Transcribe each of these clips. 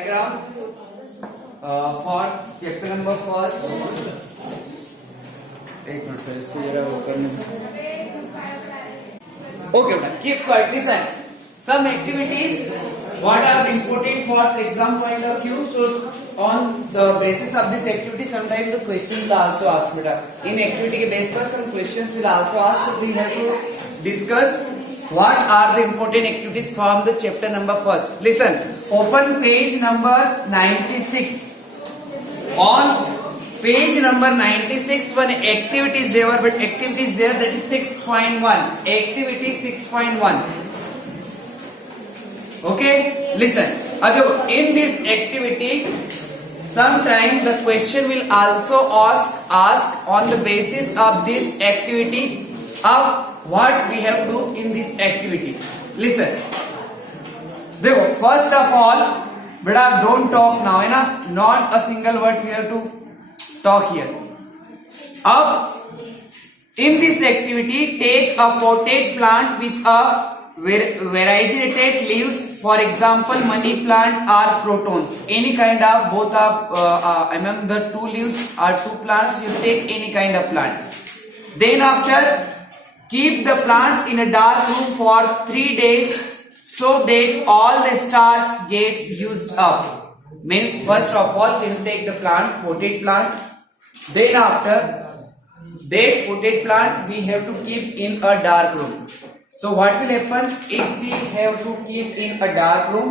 diagram for chapter number first. एक minute sir इसको जरा वो करने ओके बेटा keep quiet listen some activities what are the important for exam point of view. So on the basis of this activity sometimes the questions will also ask beta in activity के base पर some questions will also ask. So we have to discuss what are the important activities from the chapter number first. Listen, open page numbers 96. On page number 96 one activity is there, but activity is there, that is 6.1. activity 6.1. okay, listen, in this activity sometimes the question will also ask on the basis of this activity of what we have to do in this activity. Listen, देखो first of all बेटा don't talk now है ना, not a single word we have to talk here. अब in this activity take a potted plant with a variegated leaves, for example money plant or protons, any kind of both of among the two leaves or two plants you take any kind of plant. Then after keep the plants in a dark room for 3 days so that all the starch gets used up. Means first of all we will take the plant, potted plant, then after that potted plant we have to keep in a dark room. So what will happen if we have to keep in a dark room?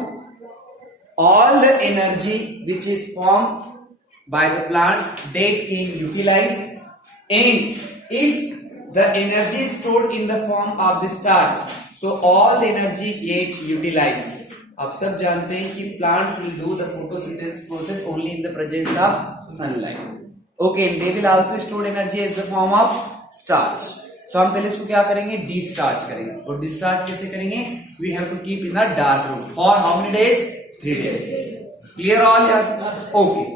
All the energy which is formed by the plants that can utilize, and if the energy is stored in the form of the starch, so all the energy gets utilized. आप सब जानते हैं कि plants will do the photosynthesis process only in the presence of sunlight. Okay, and they will also store energy as the form of starch. So हम पहले इसको क्या करेंगे, डिस्टार्च करेंगे. और डिस्टार्च कैसे करेंगे? We have to keep in the dark room for how many days? 3 days. Clear all here? Okay.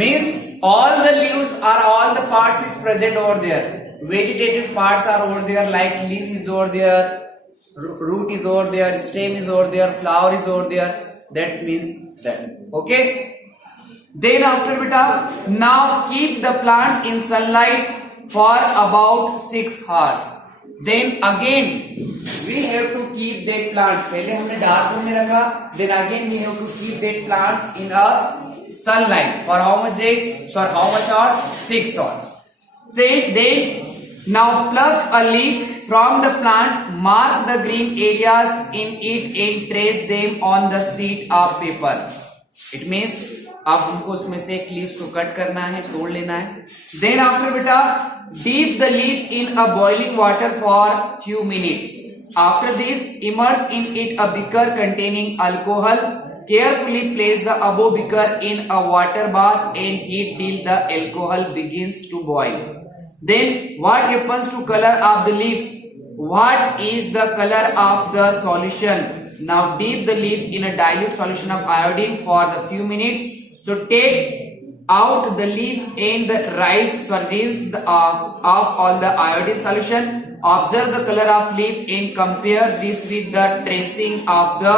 Means all the leaves or all the parts is present over there. Vegetated parts are over there, like leaf is over there, root is over there, stem is over there, flower is over there. That means that. Okay. Then after beta, now keep the plant in sunlight for about 6 hours. Then again we have to keep that plant. पहले हमने dark room में रखा. Then again we have to keep that plant in a sunlight for how much days? For how much hours? 6 hours. Say then now pluck a leaf from the plant, mark the green areas in it and trace them on the sheet of paper. It means आप हमको उसमें से एक leaves को cut करना है, तोड़ लेना है. Then after बेटा dip the leaf in a boiling water for few minutes. After this immerse in it a beaker containing alcohol. Carefully place the above beaker in a water bath and heat till the alcohol begins to boil. Then what happens to color of the leaf? What is the color of the solution? Now dip the leaf in a dilute solution of iodine for the few minutes. So take out the leaf and rinse off all the iodine solution. Observe the color of leaf and compare this with the tracing of the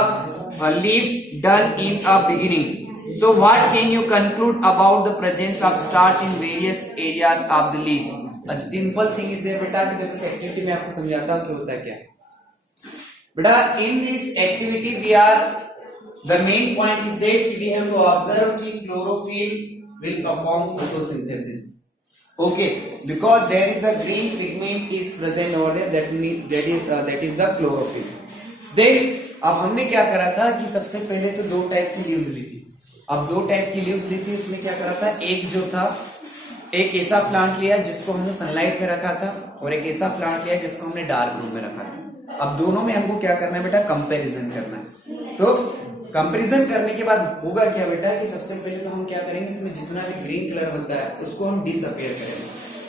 leaf done in a beginning. So what can you conclude about the presence of starch in various areas of the leaf? A simple thing is there बेटा, कि देखो activity में आपको समझाता हूँ कि होता है क्या. बेटा in this activity we are, the main point is that we have to observe कि chlorophyll will perform photosynthesis. Okay, because there is a green pigment is present over there, that is the chlorophyll. Then अब हमने क्या करा था कि सबसे पहले तो 2 टाइप की लीव्स ली थी. अब 2 टाइप की लीव्स ली थी, इसमें क्या करा था, एक जो था, एक ऐसा प्लांट लिया जिसको हमने सनलाइट में रखा था, और एक ऐसा प्लांट लिया जिसको हमने डार्क रूम में रखा था. अब दोनों में हमको क्या करना है बेटा, कंपैरिजन करना है. तो कंपैरिजन करने के बाद होगा क्या बेटा कि सबसे पहले तो हम क्या करेंगे, इसमें जितना भी ग्रीन कलर होता है उसको हम डिसअपियर करेंगे.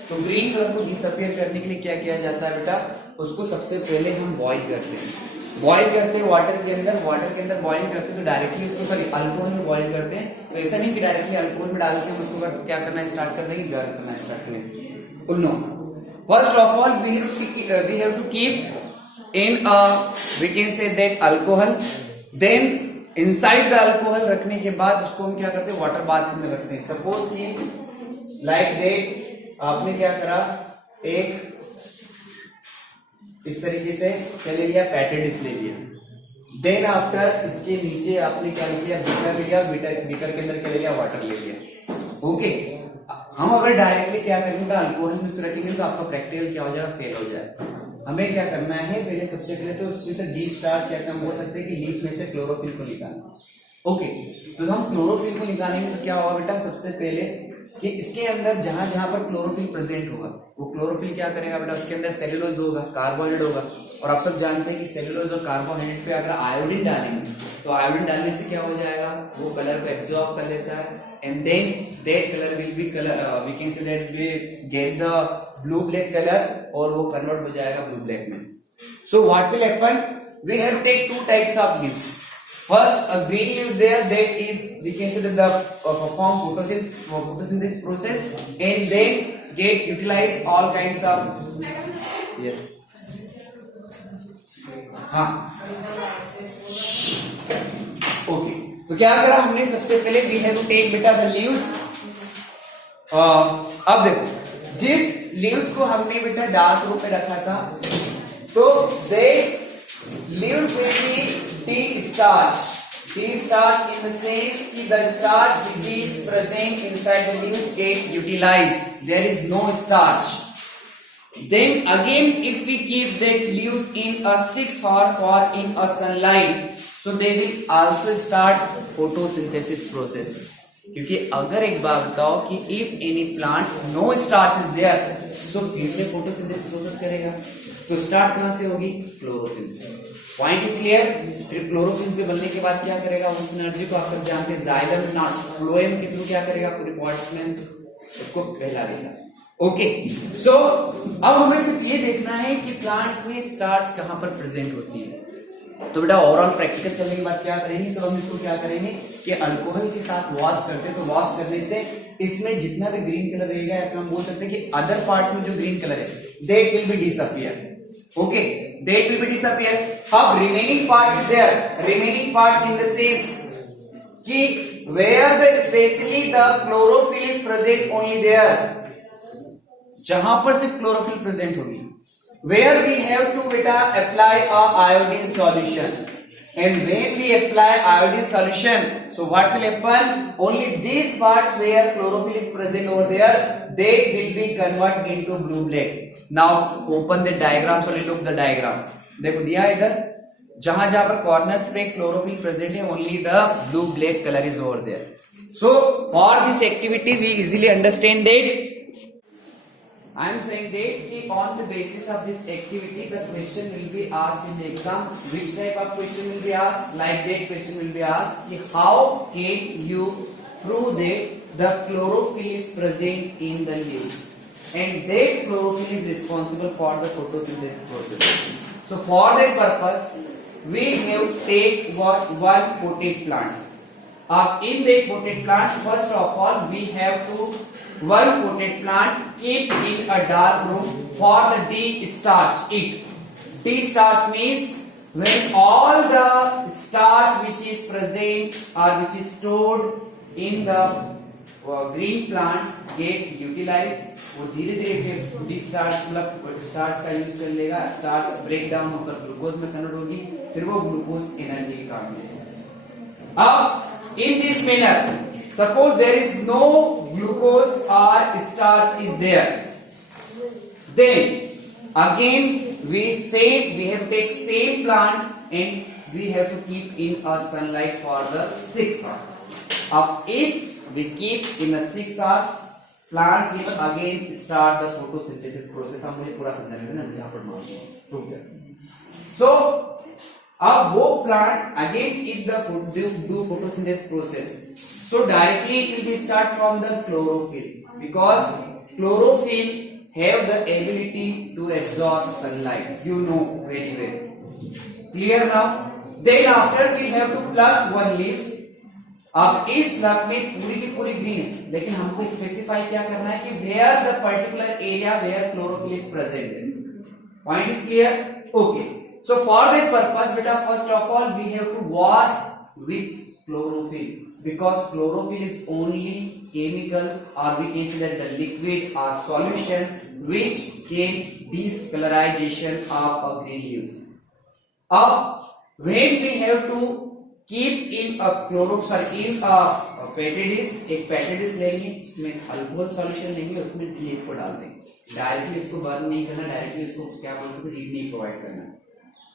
तो ग्रीन कलर को डिसअपियर करने के लिए क्या किया जाता है बेटा, उसको सबसे पहले हम बॉइल करते हैं. बॉइल करते हैं वाटर के अंदर बॉइल करते हैं, तो डायरेक्टली उसको अल्कोहल में बॉइल करते हैं. तो ऐसा नहीं कि डायरेक्टली अल्कोहल में डाल के हम उसको क्या करना स्टार्ट कर देंगे, गर्म करना स्टार्ट करेंगे. No, first of all we have to keep in we can say that alcohol. Then inside the alcohol रखने के बाद उसको हम क्या करते हैं, वाटर बाथ में रखते हैं। सपोज कि लाइक दैट आपने क्या करा, एक इस तरीके से क्या ले लिया, पैटेडिस ले लिया। देन आफ्टर इसके नीचे आपने क्या लिया, बीकर लिया, बीकर के अंदर क्या लिया, वाटर ले लिया। ओके, हम अगर डायरेक्टली क्या करेंगे, अल्कोहल में से रखेंगे तो आपका प्रैक्टिकल क्या हो जाएगा, फेल हो जाएगा। हमें क्या करना है, पहले सबसे पहले तो उसमें से डी स्टार्च या हम बोल सकते हैं कि लीफ में से क्लोरोफिल को निकालना। ओके, तो हम क्लोरोफिल को निकालेंगे तो क्या होगा बेटा, सबसे पहले कि इसके अंदर जहां जहां पर क्लोरोफिल प्रेजेंट होगा वो क्लोरोफिल क्या करेगा बेटा, उसके अंदर सेलुलोज होगा, कार्बोहाइड्रेट होगा। और आप सब जानते हैं कि सेलुलोज और कार्बोहाइड्रेट पे अगर आयोडीन डालेंगे तो आयोडीन डालने से क्या हो जाएगा, वो कलर को एब्जॉर्ब कर लेता है and then that colour will be colour, we can say that we get the blue black colour और वो कन्वर्ट हो जाएगा ब्लू ब्लैक में। So what will happen, we have take two types of leaves. First, a green leaf there, that is we can say that the perform photosynthesis process and then get utilize all kinds of yes हाँ okay. तो क्या करा हमने, सबसे पहले we have to take बेटा the leaves। अब देखो जिस leaves को हमने बेटा डार्क रूप में रखा था तो they leaves will be D-starch in the sense कि the starch which is present inside the leaves get utilized, there is no starch. Then again if we keep that leaves in a 6 hour or in a sunlight, so they will also start photosynthesis process। क्योंकि अगर एक बात बताओ कि if any plant no starch is there, so फिर से photosynthesis process करेगा, तो स्टार्ट कहां से होगी, क्लोरोफिल से। Point is clear. फिर क्लोरोफिल पे बनने के बाद क्या करेगा, उस एनर्जी को आप जानते हैं जाइलम नॉट फ्लोएम के थ्रू क्या करेगा, पूरे पॉइंट्स में उसको फैला देगा। ओके, सो अब हमें सिर्फ ये देखना है कि प्लांट्स में स्टार्च कहां पर प्रेजेंट होती है। तो बेटा ओवरऑल प्रैक्टिकल करने के बाद क्या करेंगे, तो हम इसको क्या करेंगे कि अल्कोहल के साथ वॉश करते हैं, तो वॉश करने से इसमें जितना भी ग्रीन कलर रहेगा, या हम बोल सकते हैं कि अदर पार्ट्स में जो ग्रीन कलर है that will be disappear. Okay, that will be disappear. अब remaining part is there. Remaining part in the sense कि where the especially the chlorophyll is present only there. जहां पर सिर्फ chlorophyll present होगी, where we have to beta apply a iodine solution. And when we apply iodine solution, so what will happen? Only these parts where chlorophyll is present over there, they will be converted into blue black. Now open the diagram, so look the diagram. देखो दिया है इधर, जहां जहां पर corners पे chlorophyll present है, only the blue black colour is over there. So for this activity we easily understand that I am saying that on the basis of this activity the question will be asked in the exam. Which type of question will be asked? Like that question will be asked कि how can you prove that the chlorophyll is present in the leaves and that chlorophyll is responsible for the photosynthesis process. So for that purpose we have take one potted plant. In that potted plant, first of all we have to one potted plant keep in a dark room for the de-starch it. De-starch means when all the starch which is present or which is stored in the green plants get utilized, वो धीरे धीरे de-starch मतलब starch का use कर लेगा, starch break down होकर glucose में convert होगी, फिर वो ग्लूकोज एनर्जी के काम में। अब in this manner, suppose there is no glucose or starch is there, then again we say we have to take same plant and we have to keep in a sunlight for the 6 hours. If we keep in a 6 hours, plant will again start the photosynthesis process. हम मुझे पूरा समझा लेते हैं जहां पर मान रुक जाए। So अब वो plant again if the do photosynthesis process, so directly it will be start from the chlorophyll because chlorophyll have the ability to absorb sunlight, you know very well. Clear now? Then after we have to pluck one leaf. अब इस plug में पूरी की पूरी green है, लेकिन हमको specify क्या करना है कि where the particular area where chlorophyll is present. Point is clear? Okay, so for that purpose beta first of all we have to wash with chlorophyll, because chlorophyll is only chemical, or we can say that the liquid or solution which can discolorization of a green leaves. When we have to keep in a in a petri dish, एक petri dish लेंगे, उसमें alcohol solution लेंगे, उसमें leaf को डाल देंगे. Directly इसको burn नहीं करना, डायरेक्टली इसको क्या बोलते हैं, हीट नहीं प्रोवाइड करना.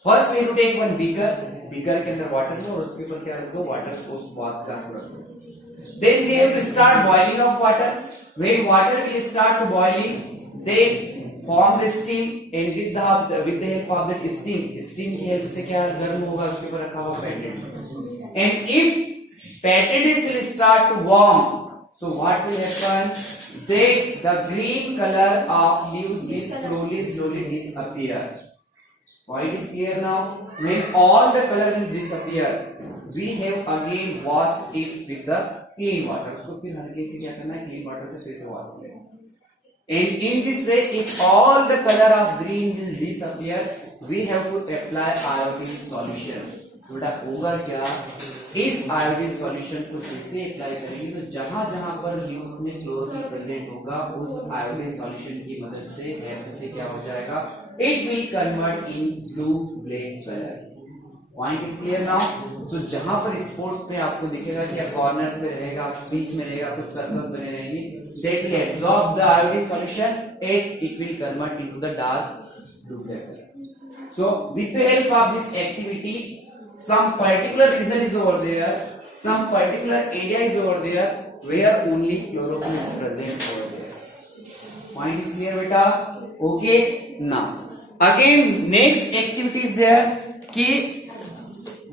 First we have to take one beaker, beaker के अंदर वाटर लो और उसके ऊपर क्या रख दो, वाटर को स्वाद का रख दो. Then we have to start boiling of water. When water will start to boiling, then forms steam, and with the help of that steam की हेल्प से क्या गर्म होगा, उसके ऊपर रखा हुआ पैटेड. And if patted will start to warm, so what will happen, that the green color of leaves will slowly disappear. Point is clear now? When all the color will disappear, we have again washed it with the clean water. उसको फिर हल्के से क्या करना है, clean water से फिर से wash करना. And in this way, if all the color of green will disappear, we have to apply iodine solution. तो बेटा होगा क्या, इस iodine solution को कैसे अप्लाई करेंगे, तो जहां जहां पर लीव्स में क्लोरोफिल प्रेजेंट होगा, उस iodine solution की मदद से हेल्प से क्या हो जाएगा, it will convert in blue black color. Point is clear now. So जहां पर स्पोर्ट्स पे आपको दिखेगा कि कॉर्नर्स में रहेगा, बीच में रहेगा, कुछ सर्कल्स बने रहेंगे, that will absorb the iodine solution and it will convert into the dark blue colour. So with the help of this activity, some particular region is over there, some particular area is over there where only chlorophyll is present over there. Point is clear beta? Okay. Now again next activity is there ki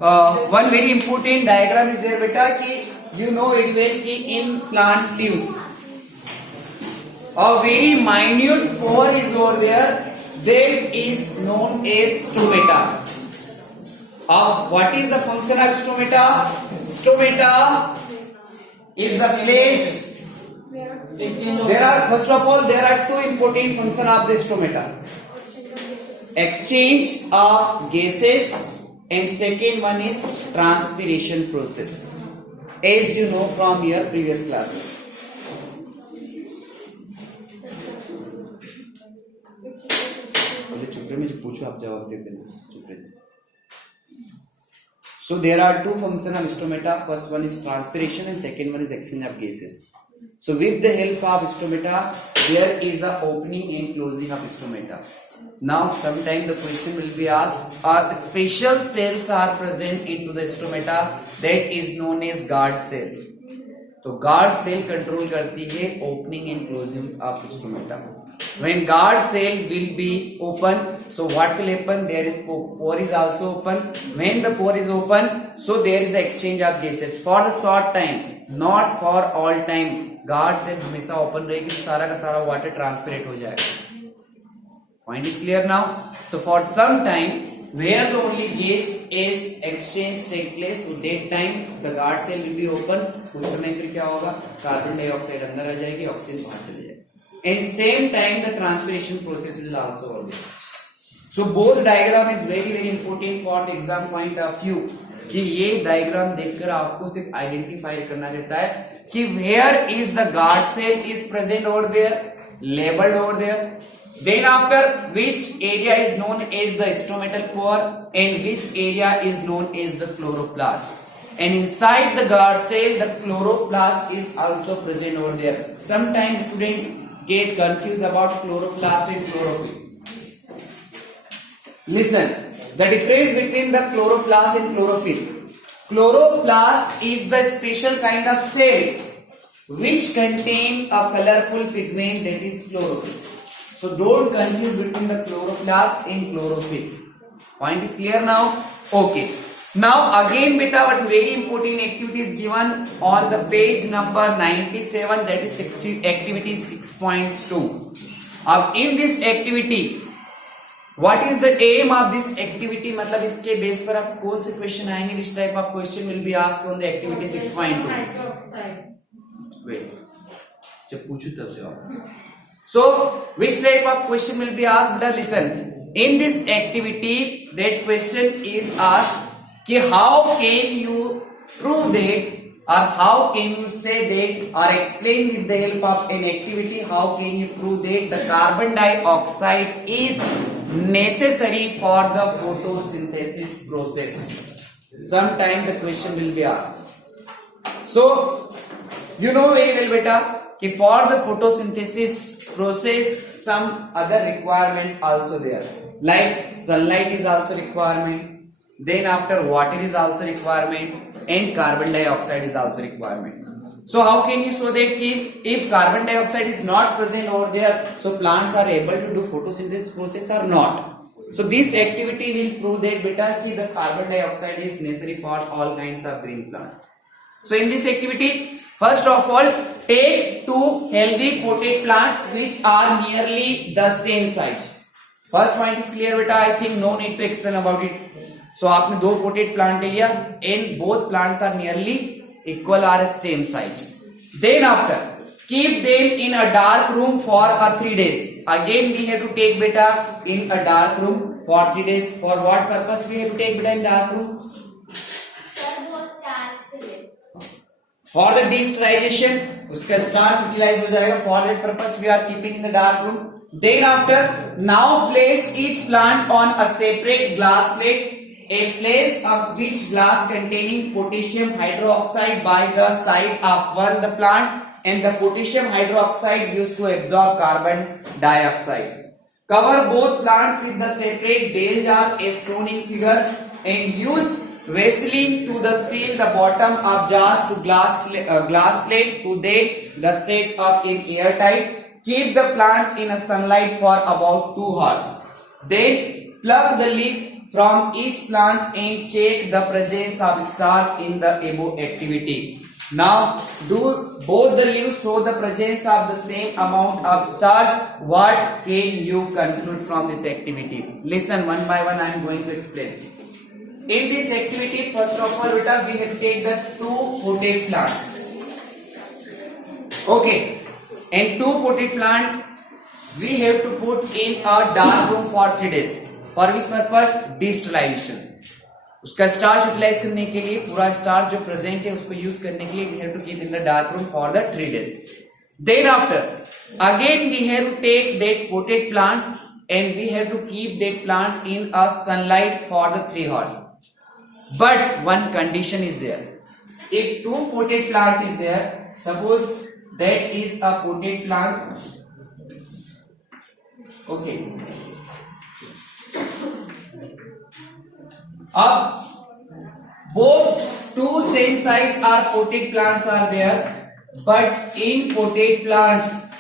one very important diagram is there beta, ki you know it well ki in plants leaves a very minute pore is over there, that is known as stomata. What is the function of stomata? Stomata is the place. There are, first of all, there are two important functions of the stomata: exchange of gases, and second one is transpiration process, as you know from your previous classes. चुप रहे, मुझे पूछो आप जवाब दे देना, चुप रहे. So there are two functions of stomata. First one is transpiration and second one is exchange of gases. So with the help of stomata, there is a opening and closing of stomata. Now sometime the question will be asked, are special cells are present into the stomata, that is known as guard cell. तो guard cell control करती है opening and closing of stomata. When guard cell will be open, so what will happen, there is pore is also open. When the pore is open, so there is the exchange of gases for the short time, not for all time. guard cell हमेशा open रहेगी, तो सारा का सारा water transparent हो जाएगा. Point is clear now? So for some time where the only gas is exchange take place, so that time the guard cell will be open. उस समय फिर क्या होगा, कार्बन डाइऑक्साइड अंदर आ जाएगी, ऑक्सीजन बाहर चले जाएगी. And same time the transpiration process is also over there. So both diagram is very important for the exam point of view, कि ये डायग्राम देखकर आपको सिर्फ आइडेंटिफाई करना रहता है कि where is the guard cell is present over there, labeled over there. Then after which area is known as the stomatal pore and which area is known as the chloroplast. And inside the guard cell, the chloroplast is also present over there. Sometimes students get confused about chloroplast and chlorophyll. Listen, the difference between the chloroplast and chlorophyll. Chloroplast is the special kind of cell which contain a colorful pigment, that is chlorophyll. So don't confuse between the chloroplast and chlorophyll. Point is clear now? Okay. Now again beta, what very important activity is given on the page number 97, that is activity 6.2. In this activity, what is the aim of this activity? मतलब इसके base पर आप कौन से question आएंगे, which type of question will be asked on the activity 6.2? Wait, जब पूछूं तब जवाब. So which type of question will be asked? But listen, in this activity that question is asked कि how can you Prove that, or how can you say that, or explain with the help of an activity, how can you prove that the carbon dioxide is necessary for the photosynthesis process? Sometime the question will be asked. So you know very well beta कि for the photosynthesis process some other requirement also there, like sunlight is also requirement, then after water is also requirement, and carbon dioxide is also requirement. So how can you show that if carbon dioxide is not present over there, so plants are able to do photosynthesis process or not? So this activity will prove that beta ki the carbon dioxide is necessary for all kinds of green plants. So in this activity, first of all, take two healthy potted plants which are nearly the same size. First point is clear beta, I think no need to explain about it. So आपने दो potted plant ले लिया and both plants are nearly equal or same size. Then after, keep them in a dark room for 3 days. Again we have to take beta in a dark room for 3 days. For what purpose we have to take beta in dark room? For the de-sterilization, उसका starch utilize हो जाएगा. For that purpose we are keeping in the dark room. Then after, now place each plant on a separate glass plate. A place of which glass containing potassium hydroxide by the side of one the plant, and the potassium hydroxide used to absorb carbon dioxide. Cover both plants with the separate bale jar as shown in figure, and use Vaseline to the seal the bottom of jars to glass plate to that the set up in airtight. Keep the plants in a sunlight for about 2 hours. Then plug the leaf from each plant and check the presence of stars in the above activity. Now do both the leaves show the presence of the same amount of stars? What can you conclude from this activity? Listen one by one, I am going to explain. In this activity, first of all beta, we have to take the two potted plants. Okay, and two potted plant we have to put in a dark room for 3 days. For which purpose? De-sterilization. उसका starch utilise करने के लिए, पूरा starch जो present है उसको use करने के लिए we have to keep in the dark room for the 3 days. Then after, again we have to take that potted plants and we have to keep that plants in a sunlight for the 3 hours. But one condition is there. If two potted plant is there, suppose that is a potted plant. Okay. अब both two same size are potted plants are there, but in potted plants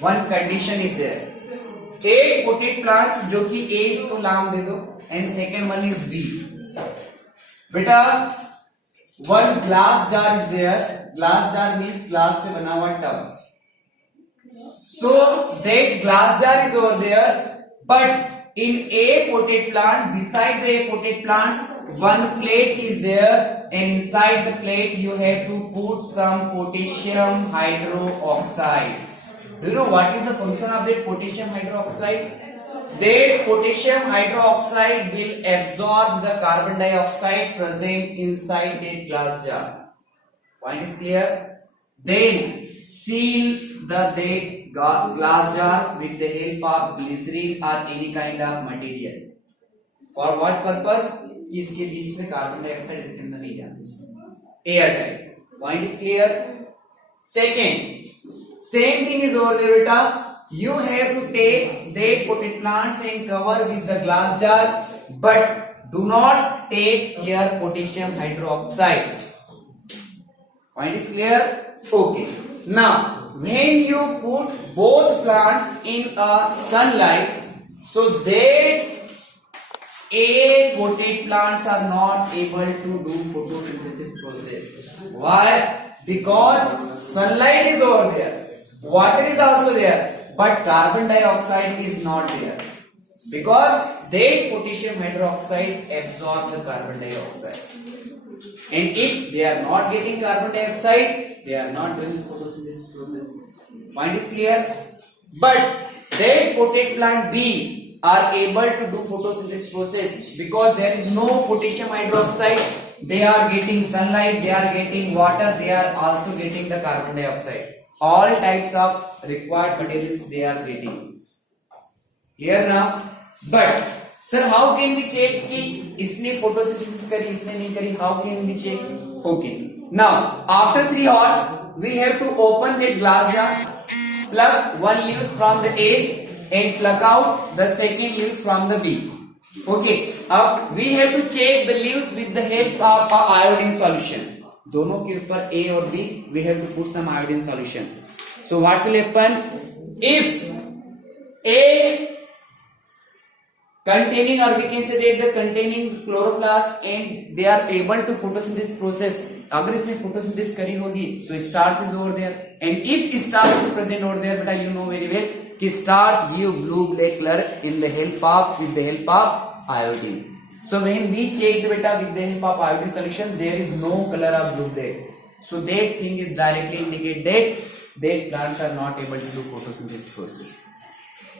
one condition is there. एक potted plants जो कि A इसको नाम दे दो and second one is B. बेटा one glass jar is there. Glass jar means glass से बना हुआ tub. So that glass jar is over there, but in a potted plant, beside the potted plants, one plate is there, and inside the plate you have to put some potassium hydroxide. Do you know what is the function of that potassium hydroxide? That potassium hydroxide will absorb the carbon dioxide present inside that glass jar. Point is clear? Then seal that glass jar with the help of glycerin or any kind of material. For what purpose? इसके बीच में carbon dioxide इसके अंदर नहीं जाना चाहिए. Air tight. Point is clear? Second, same thing is over there beta. You have to take the potted plants and cover with the glass jar, but do not take here potassium hydroxide. Point is clear? Okay. Now, when you put both plants in a sunlight, so that A potted plants are not able to do photosynthesis process. Why? Because sunlight is over there, water is also there, but carbon dioxide is not there. Because that potassium hydroxide absorbs the carbon dioxide. And if they are not getting carbon dioxide, they are not doing photosynthesis process. Point is clear? But that potted plant B are able to do photosynthesis process because there is no potassium hydroxide they are getting sunlight, they are getting water, they are also getting the carbon dioxide. All types of required materials they are getting. Clear now? But sir, how can we check कि इसने photosynthesis करी, इसने नहीं करी? How can we check? Okay. Now after 3 hours, we have to open that glass jar, plug one leaf from the A and pluck out the second leaf from the B. Okay. अब we have to check the leaves with the help of iodine solution. दोनों के ऊपर A और B, we have to put some iodine solution. So what will happen if A containing, or we can say that the containing chloroplast and they are able to photosynthesis process, अगर इसने photosynthesis करी होगी तो starch is over there, and if starch is present over there, but you know very well कि starch give blue black color with the help of iodine. So when we check the beta with the help of iodine solution, there is no color of blue black. So that thing is directly indicate that plants are not able to do photosynthesis process.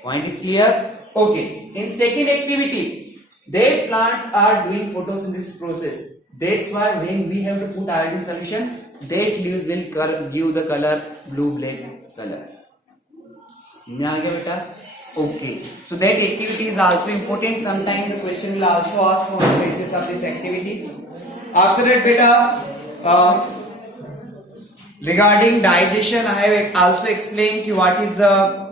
Point is clear? Okay. In second activity, that plants are doing photosynthesis process. That's why when we have to put iodine solution, that leaves will give the color blue black color. Okay. So that activity is also important. Sometimes the question will also ask on the basis of this activity. After that, beta, regarding digestion, I have also explained what is the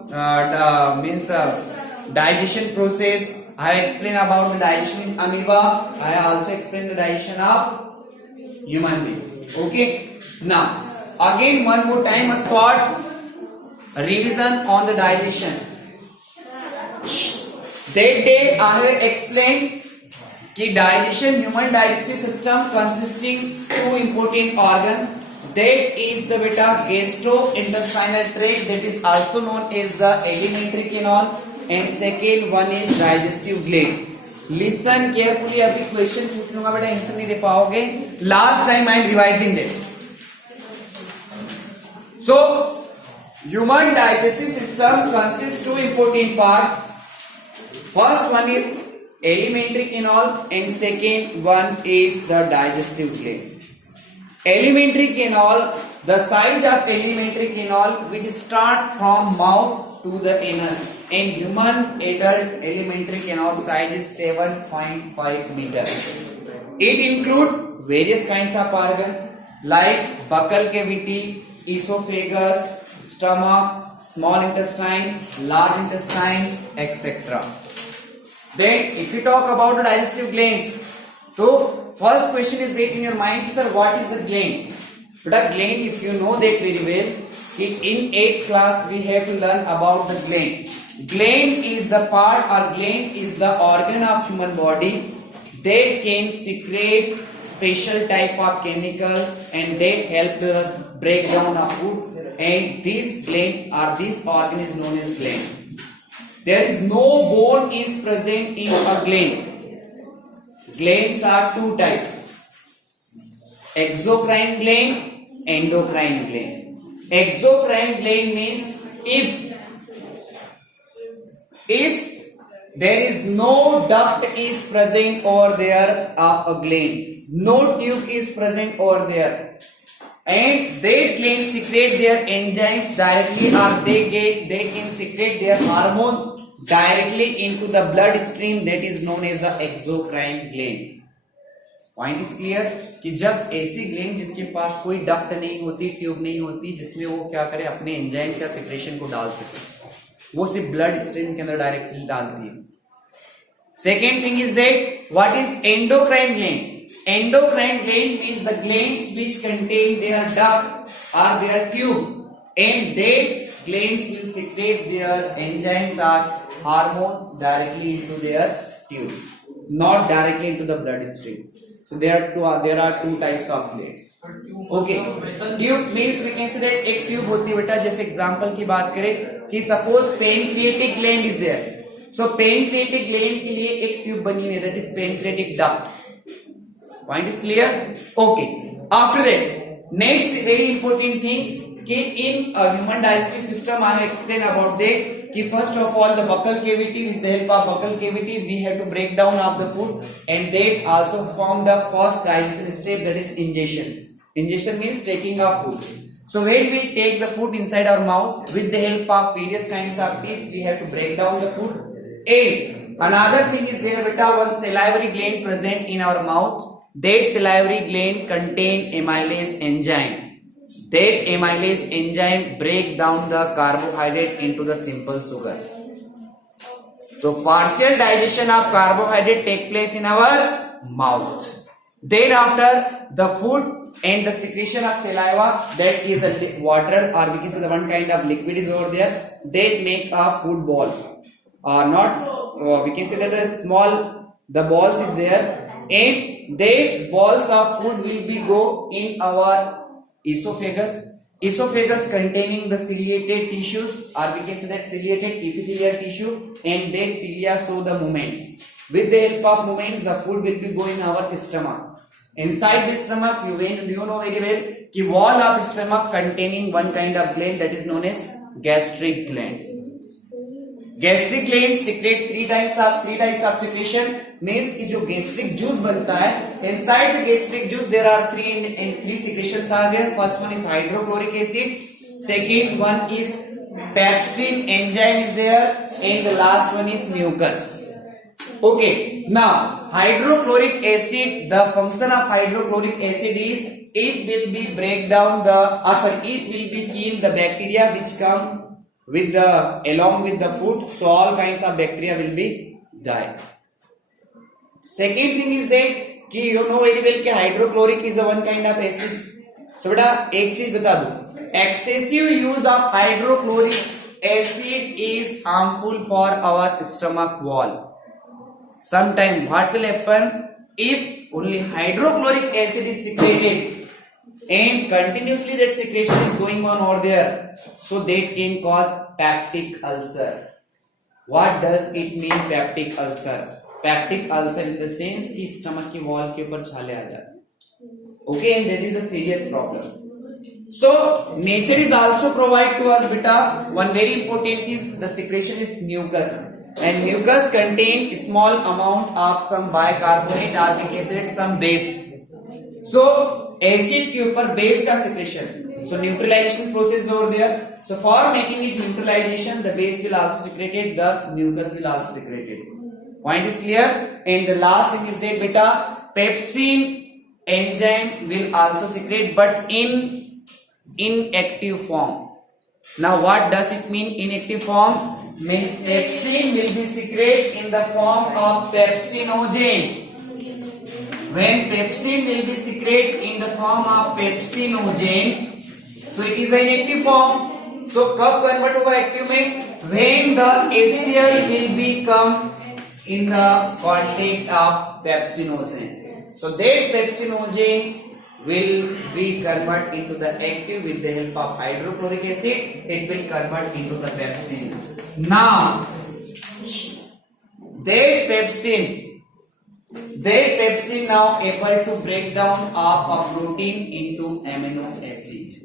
digestion process. I have explained about the digestion in amoeba. I have also explained the digestion of human being. Okay. Now, again one more time a short revision on the digestion. That day I have explained कि digestion, human digestive system consisting two important organ. That is the beta gastrointestinal tract, that is also known as the alimentary canal, and second one is digestive gland. Listen carefully. अभी question पूछ लूंगा बेटा, answer नहीं दे पाओगे. Last time I am revising that. So human digestive system consists two important part. First one is alimentary canal and second one is the digestive gland. Alimentary canal, the size of alimentary canal which start from mouth to the anus, and human adult alimentary canal size is 7.5 meters. It include various kinds of organ like buccal cavity, esophagus, stomach, small intestine, large intestine, etc. Then if you talk about the digestive glands, so first question is there in your mind, sir, what is the gland? But a gland, if you know that very well, in 8th class we have to learn about the gland. Gland is the part, or gland is the organ of human body that can secrete special type of chemical and that help the breakdown of food, and this gland or this organ is known as gland. There is no bone is present in a gland. Glands are two types: exocrine gland, endocrine gland. Exocrine gland means if there is no duct is present over there of a gland, no tube is present over there, and they gland secrete their enzymes directly, or they can secrete their hormones directly into the blood stream, that is known as the exocrine gland. Point is clear कि जब ऐसी gland जिसके पास कोई duct नहीं होती, tube नहीं होती, जिसमें वो क्या करे अपने एंजाइम्स या सिक्रेशन को डाल सके, वो सिर्फ ब्लड स्ट्रीम के अंदर डायरेक्टली डालती है. Second thing is that what is endocrine gland. Endocrine gland means the glands which contain their duct or their tube, and that glands will secrete their enzymes or hormones directly into their tube, not directly into the blood stream. So there are two types of glands. Okay, tube means we can say that एक tube होती है बेटा. जैसे example की बात करें कि suppose pancreatic gland is there, so pancreatic gland के लिए एक tube बनी हुई है, that is pancreatic duct. Point is clear? Okay. After that, next very important thing, कि in a human digestive system I have explained about that कि first of all the buccal cavity, with the help of buccal cavity we have to break down of the food, and that also form the first digestion step, that is ingestion. Ingestion means taking of food. So when we take the food inside our mouth, with the help of various kinds of teeth we have to break down the food. And another thing is there beta, one salivary gland present in our mouth. That salivary gland contain amylase enzyme. That amylase enzyme break down the carbohydrate into the simple sugar. So partial digestion of carbohydrate take place in our mouth. Then after the food and the secretion of saliva, that is a water, or we can say the one kind of liquid is over there, that make a food ball, or not, we can say that the small, the balls is there, and that balls of food will be go in our esophagus. Esophagus containing the ciliated tissues, or we can say that ciliated epithelial tissue, and that cilia show the movements. With the help of movements the food will be going our stomach. Inside the stomach you know very well कि wall of stomach containing one kind of gland, that is known as gastric gland. Gastric gland secrete three types of secretion, means कि जो gastric juice बनता है, inside the gastric juice there are three secretions are there. First one is hydrochloric acid, second one is pepsin enzyme is there, and the last one is mucus. Okay, now hydrochloric acid, the function of hydrochloric acid is it will be break down it will be kill the bacteria which come with the along with the food, so all kinds of bacteria will be die. Second thing is that कि you know very well कि hydrochloric is the one kind of acid. So बेटा एक चीज बता दूं, excessive use of hydrochloric acid is harmful for our stomach wall. Sometime what will happen if only hydrochloric acid is secreted and continuously that secretion is going on over there, so that can cause peptic ulcer. What does it mean peptic ulcer? Peptic ulcer in the sense कि stomach की wall के ऊपर छाले आ जाते. Okay, and that is a serious problem. So nature is also provide to us beta, one very important is the secretion is mucus. And mucus contain small amount of some bicarbonate, or we can say some base. So acid के ऊपर base का secretion. So neutralization process over there. So for making it neutralization, the base will also secreted, the mucus will also secreted. Point is clear. And the last thing is that beta, pepsin enzyme will also secrete, but in inactive form. Now what does it mean inactive form? Means pepsin will be secreted in the form of pepsinogen. When pepsin will be secreted in the form of pepsinogen, so it is an inactive form. So कब convert होगा active में? When the HCl will become in the contact of pepsinogen. So that pepsinogen will be convert into the active with the help of hydrochloric acid. It will convert into the pepsin. Now that pepsin now able to break down of a protein into amino acid.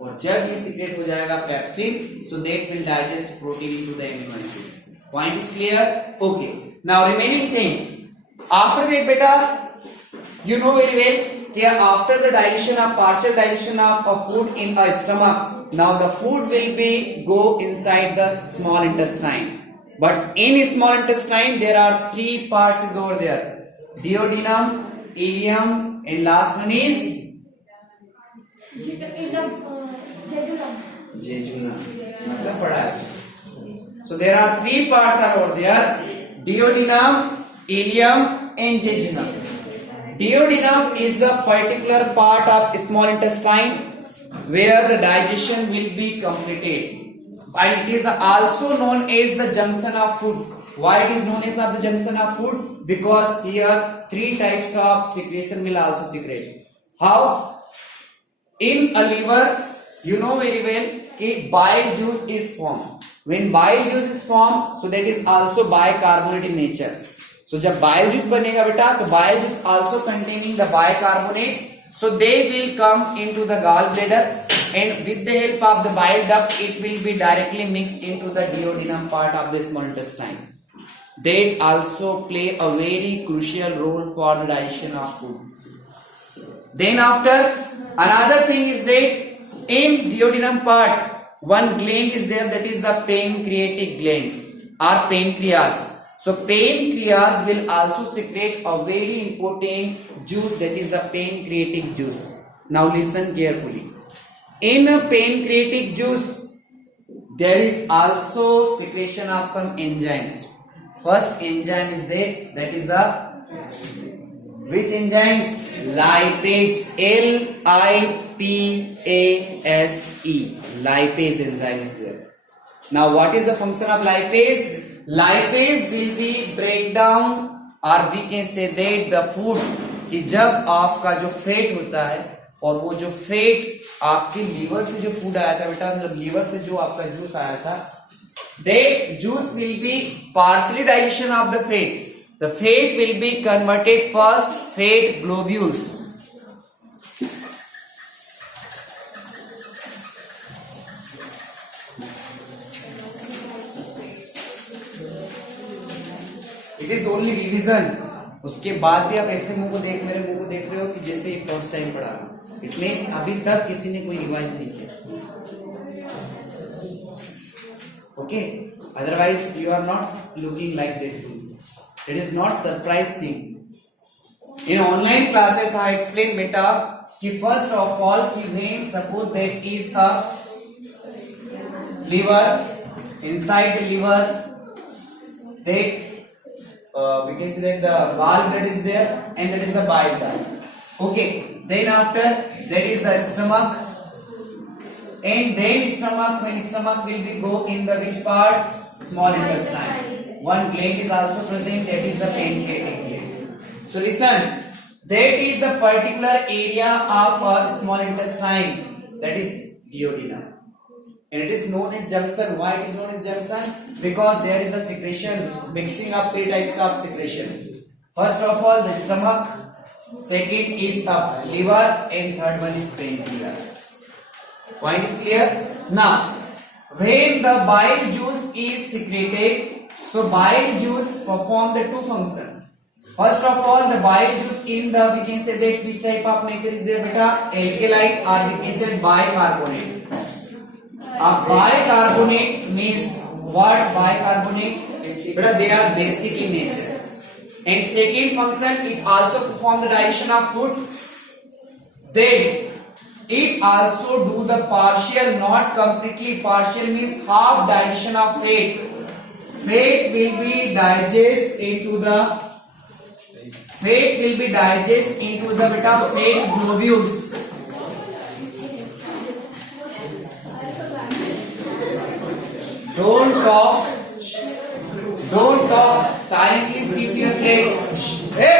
और जब ये secrete हो जाएगा pepsin, so that will digest protein into the amino acids. Point is clear? Okay. Now remaining thing, after that beta, you know very well that after the digestion of partial digestion of food in a stomach, now the food will be go inside the small intestine. But in small intestine there are three parts is over there: duodenum, ileum, and last one is jejunum. मतलब पढ़ा है. So there are three parts are over there: duodenum, ileum, and jejunum. Duodenum is the particular part of small intestine where the digestion will be completed, and it is also known as the junction of food. Why it is known as the junction of food? Because here three types of secretion will also secrete. How? In a liver, you know very well that bile juice is formed. When bile juice is formed, so that is also bicarbonate in nature. So जब bile juice बनेगा बेटा, तो bile juice also containing the bicarbonates, so they will come into the gallbladder, and with the help of the bile duct it will be directly mixed into the duodenum part of the small intestine. They also play a very crucial role for the digestion of food. Then after, another thing is that in duodenum part one gland is there, that is the pancreatic glands or pancreas. So pancreas will also secrete a very important juice, that is the pancreatic juice. Now listen carefully. In a pancreatic juice there is also secretion of some enzymes. First enzyme is there, that is the which enzymes? Lipase, Lipase. Lipase enzyme is there. Now what is the function of lipase? Lipase will be break down, or we can say that the food, कि जब आपका जो fat होता है और वो जो fat आपके लीवर से जो फूड आया था बेटा, मतलब लीवर से जो आपका जूस आया था, that juice will be partially digestion of the fat. The fat will be converted first fat globules. It is only revision. उसके बाद भी आप ऐसे मुंह को देख, मेरे मुंह को देख रहे हो कि जैसे एक फर्स्ट टाइम पढ़ा. It means अभी तक किसी ने कोई रिवाइज नहीं किया. Okay, otherwise you are not looking like that. It is not surprise thing. In online classes I explain beta कि first of all कि when suppose that is a liver, inside the liver that we can say that the gallbladder is there and that is the bile duct. Okay, then after that is the stomach. And then stomach, when stomach will be go in the which part? Small intestine. One gland is also present, that is the pancreatic gland. So listen, that is the particular area of our small intestine, that is duodenum. And it is known as junction. Why it is known as junction? Because there is a secretion, mixing of three types of secretion. First of all the stomach, second is the liver, and third one is pancreas. Point is clear? Now, when the bile juice is secreted, so bile juice perform the two functions. First of all, the bile juice in the, we can say that which type of nature is there beta? Alkaline, or we can say bicarbonate. Bicarbonate means what? Bicarbonate? Beta, they are basic in nature. And second function, it also perform the digestion of food. Then it also do the partial, not completely partial, means half digestion of fat. Fat will be digest into the beta fat globules. Don't talk. Silently sit your place. Hey.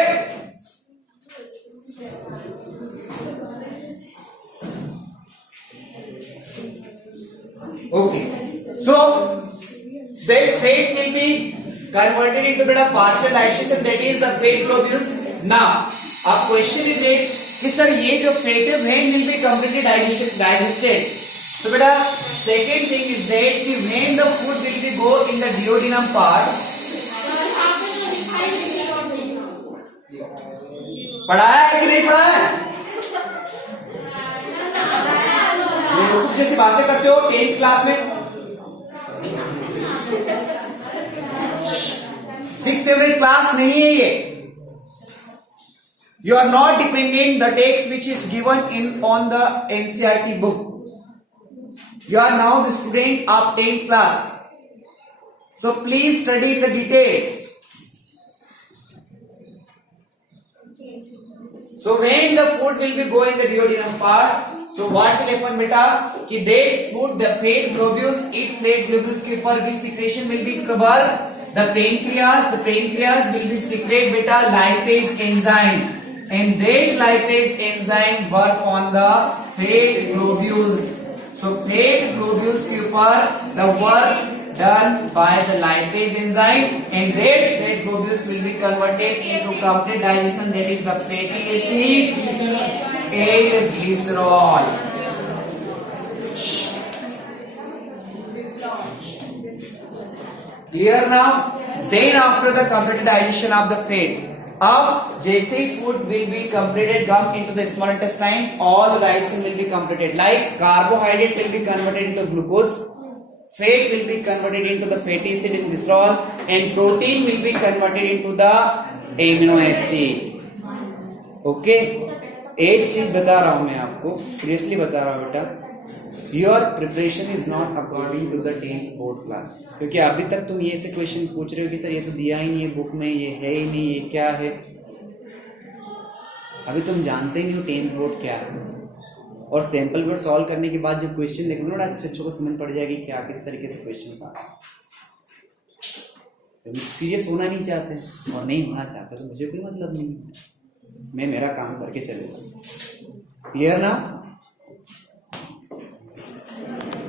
Okay, so that fat will be converted into beta partial digestion, that is the fat globules. Now, a question is that कि sir ये जो fat है when will be completely digested? So beta second thing is that कि when the food will be go in the duodenum part. पढ़ाया है कि नहीं पढ़ाया? जैसे बातें करते हो 10th क्लास में 6th-7th क्लास नहीं है ये. You are not dependent the text which is given in on the NCERT book. You are now the student of 10th class. So please study in the detail. So when the food will be going the duodenum part, so what will happen beta? कि they food the fat globules, eat fat globules के ऊपर which secretion will be cover? The pancreas will be secrete beta lipase enzyme, and that lipase enzyme work on the fat globules. So fat globules के ऊपर the work done by the lipase enzyme, and that fat globules will be converted into complete digestion, that is the fatty acid and glycerol. Clear now? Then after the completed digestion of the fat, अब जैसे ही food will be completed, come into the small intestine, all the digestion will be completed. Like carbohydrate will be converted into glucose, fat will be converted into the fatty acid in glycerol, and protein will be converted into the amino acid. Okay? एक चीज बता रहा हूं मैं आपको, seriously बता रहा हूं बेटा, your preparation is not according to the 10th board class, क्योंकि अभी तक तुम ये से क्वेश्चन पूछ रहे हो कि सर ये तो दिया ही नहीं है बुक में, ये है ही नहीं, ये क्या है। अभी तुम जानते ही नहीं हो 10th बोर्ड क्या है, और सैंपल बोर्ड सॉल्व करने के बाद जब क्वेश्चन देखोगे ना अच्छे को समझ पड़ जाएगी क्या किस तरीके से क्वेश्चन आ रहे हैं। तुम सीरियस होना नहीं चाहते और नहीं होना चाहते तो मुझे कोई मतलब नहीं है, मैं मेरा काम करके चलूंगा। क्लियर ना?